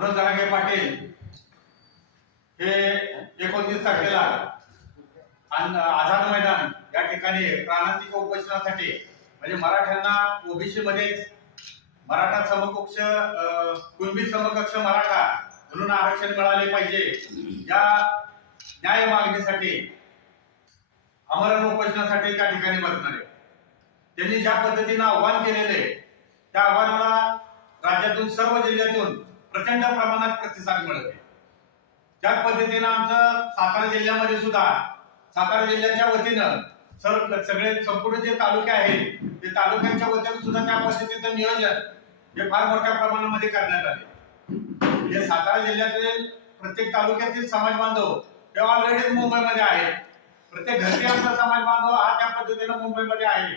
मनोज दरागे पाटील हे एकोणतीस तारखेला आझाद मैदान या ठिकाणी प्राणांतिक उपोषणासाठी म्हणजे मराठ्यांना ओबीसी मध्ये मराठा समकक्ष कुणबी समकक्ष मराठा म्हणून आरक्षण मिळाले पाहिजे. या न्याय मागणीसाठी अमरण उपोषणासाठी त्या ठिकाणी बसणार आहे. त्यांनी ज्या पद्धतीने आव्हान केलेले त्या आव्हानाला राज्यातून सर्व जिल्ह्यातून प्रचंड प्रमाणात प्रतिसाद मिळते त्या पद्धतीनं आमचं सातारा जिल्ह्यामध्ये सुद्धा सातारा जिल्ह्याच्या वतीनं सर्व सगळे संपूर्ण जे तालुके आहेत ते तालुक्यांच्या वतीनं सुद्धा त्या पद्धतीचं नियोजन हे फार मोठ्या प्रमाणामध्ये करण्यात आले म्हणजे सातारा जिल्ह्यातील प्रत्येक तालुक्यातील समाज बांधव ते ऑलरेडी मुंबईमध्ये आहेत. प्रत्येक घरटी आमचा समाज बांधव हा त्या पद्धतीनं मुंबईमध्ये आहे.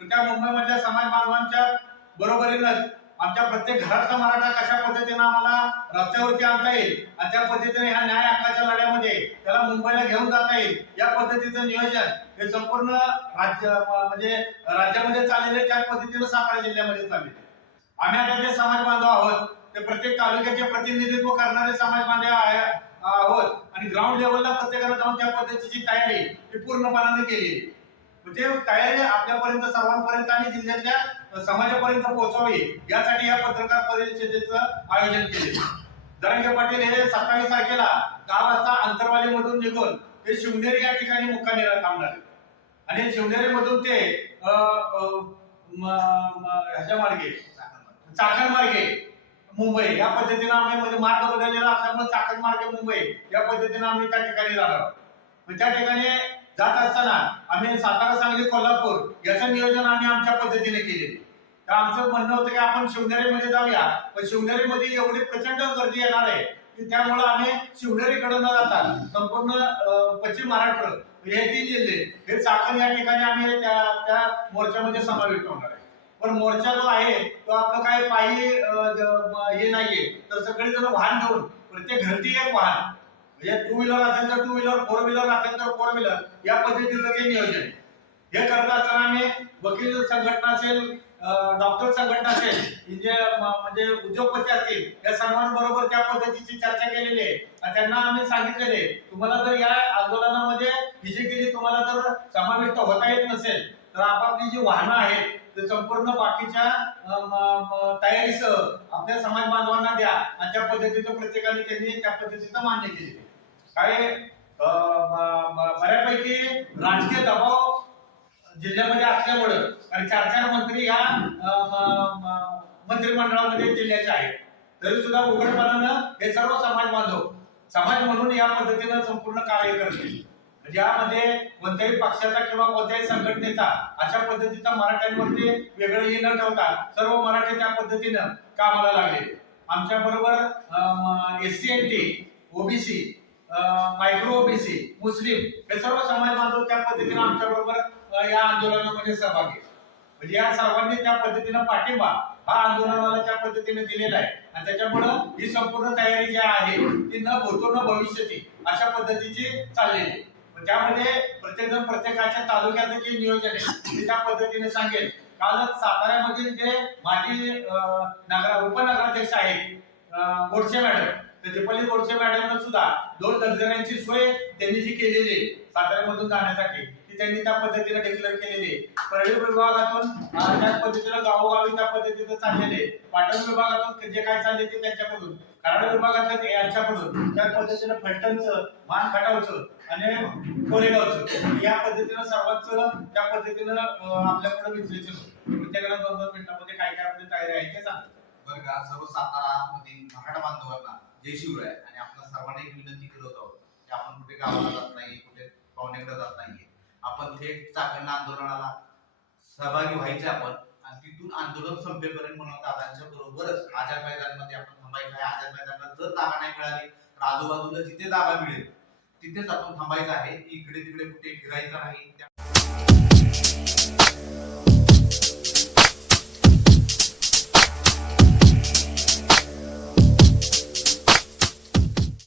तर त्या मुंबईमधल्या समाज बांधवांच्या बरोबरीनं आमच्या प्रत्येक घरातला मराठा कशा पद्धतीनं आम्हाला रस्त्यावरती आणता येईल? आणि त्या पद्धतीने ह्या न्याय हक्काच्या लढ्यामध्ये त्याला मुंबईला घेऊन जाता येईल? या पद्धतीचं नियोजन हे संपूर्ण राज्य म्हणजे राज्यामध्ये चाललेले त्याच पद्धतीनं सातारा जिल्ह्यामध्ये चाललेले आम्ही आता जे समाज बांधव आहोत ते प्रत्येक तालुक्याचे प्रतिनिधित्व करणारे समाज बांधव आहोत. आणि ग्राउंड लेवलला प्रत्येकाला जाऊन त्या पद्धतीची तयारी ही पूर्णपणाने केली म्हणजे तयारी आपल्यापर्यंत सर्वांपर्यंत आणि जिल्ह्यातल्या समाजापर्यंत पोहोचावी यासाठी या पत्रकार परिषदेचं आयोजन केले. दरंगे पाटील हे सत्तावीस तारखेला दहा वाजता अंतरवालीमधून निघून ते शिवनेरी या ठिकाणी मुक्कामीला थांबणार आणि शिवनेरी मधून ते ह्याच्या मार्गे चाकण मार्गे मुंबई या पद्धतीने आम्ही म्हणजे मार्ग बदललेला असल्यामुळे चाकण मार्गे मुंबई या पद्धतीने आम्ही त्या ठिकाणी जाणार आहोत. त्या ठिकाणी जात असताना आम्ही सातारा सांगली कोल्हापूर याचं नियोजन आम्ही आमच्या पद्धतीने केले. तर आमचं म्हणणं होतं की आपण शिवनेरीमध्ये जाऊया. पण शिवनेरीमध्ये एवढी प्रचंड गर्दी येणार आहे की त्यामुळे आम्ही शिवनेरीकडे न जाता संपूर्ण पश्चिम महाराष्ट्र हे तीन जिल्हे हे चाकण या ठिकाणी आम्ही त्या त्या मोर्चामध्ये समाविष्ट होणार आहे. पण मोर्चा जो आहे तो आपलं काय पायी हे नाहीये. तर सगळेजण वाहन घेऊन प्रत्येक घरती एक वाहन. म्हणजे टू व्हीलर असेल तर टू व्हीलर फोर व्हीलर असेल तर फोर व्हीलर या पद्धतीचं ते नियोजन हे करत असताना आम्ही वकील संघटना असेल डॉक्टर संघटना असेल म्हणजे, म्हणजे उद्योगपती असतील या सर्वांबरोबर त्या पद्धतीची चर्चा केलेली आहे. आणि त्यांना आम्ही सांगितलेले तुम्हाला जर या आंदोलनामध्ये फिजिकली तुम्हाला जर समाविष्ट होता येत नसेल तर आपापली जी वाहनं आहेत ते संपूर्ण बाकीच्या तयारीसह आपल्या समाज बांधवांना द्या. आणि त्या पद्धतीचं प्रत्येकाने त्यांनी त्या पद्धतीचं मान्य केले काय बऱ्यापैकी राजकीय दबाव जिल्ह्यामध्ये असल्यामुळं आणि चार चार मंत्री या मंत्रिमंडळामध्ये जिल्ह्याचे आहेत. तरी सुद्धा उघडपणानं हे सर्व समाज बांधव समाज म्हणून या पद्धतीनं संपूर्ण कार्य करते म्हणजे ज्यामध्ये कोणत्याही पक्षाचा किंवा कोणत्याही संघटनेचा अशा पद्धतीचा मराठ्यांवरती वेगळं हे न ठेवता सर्व मराठी त्या पद्धतीनं कामाला लागले. आमच्या बरोबर S C N T OBC micro OBC मुस्लिम हे सर्व समाज बांधव त्या पद्धतीने आमच्या बरोबर या आंदोलनामध्ये सहभागी म्हणजे या सर्वांनी त्या पद्धतीनं पाठिंबा हा आंदोलनाला त्या पद्धतीने दिलेला आहे. आणि त्याच्यामुळं ही संपूर्ण तयारी जी आहे ती न भूतो न भविष्यती अशा पद्धतीची चाललेली आहे. त्यामध्ये त्यामध्ये प्रत्येकजण प्रत्येकाच्या तालुक्याचं जे नियोजन आहे ते त्या पद्धतीने सांगेल कालच साताऱ्यामधील जे माजी नगरा नगर उपनगराध्यक्ष आहेत गोडसे मॅडम त्याचे दीपाली मॅडम सुद्धा दोन लक्झऱ्यांची सोय त्यांनी जी केलेली आहे साताऱ्यामधून जाण्यासाठी ती त्यांनी त्या पद्धतीने डिक्लेअर केलेली आहे. परळी विभागातून त्या त्याच पद्धतीनं गावोगावी त्या पद्धतीनं चाललेले पाटण विभागातून जे काय चालले ते त्यांच्याकडून. कराड विभागातल्या यांच्याकडून. त्याच पद्धतीनं फलटणचं मान खटावचं आणि कोरेगावचं. या पद्धतीनं सर्वांचं त्या पद्धतीनं आपल्याकडे विचारायचं प्रत्येकाला दोन दोन मिनिटांमध्ये काय काय आपली तयारी आहे ते सांगा. बरं का सर्व सातारा मधील मराठा बांधवांना जय शिवराय आणि आपल्या सर्वांना एक विनंती करत आहोत की आपण कुठे गावाला जात नाही कुठे पाहुण्याकडे जात नाहीये. आपण थेट चाकण आंदोलनाला सहभागी व्हायचे आपण आणि तिथून आंदोलन संपेपर्यंत म्हणून दादांच्या बरोबरच आझाद मैदानमध्ये आपण थांबायचं आहे. आझाद मैदानला जर जागा नाही मिळाली तर आजूबाजूला जिथे जागा मिळेल तिथेच आपण थांबायचं आहे. इकडे तिकडे कुठे फिरायचं नाही.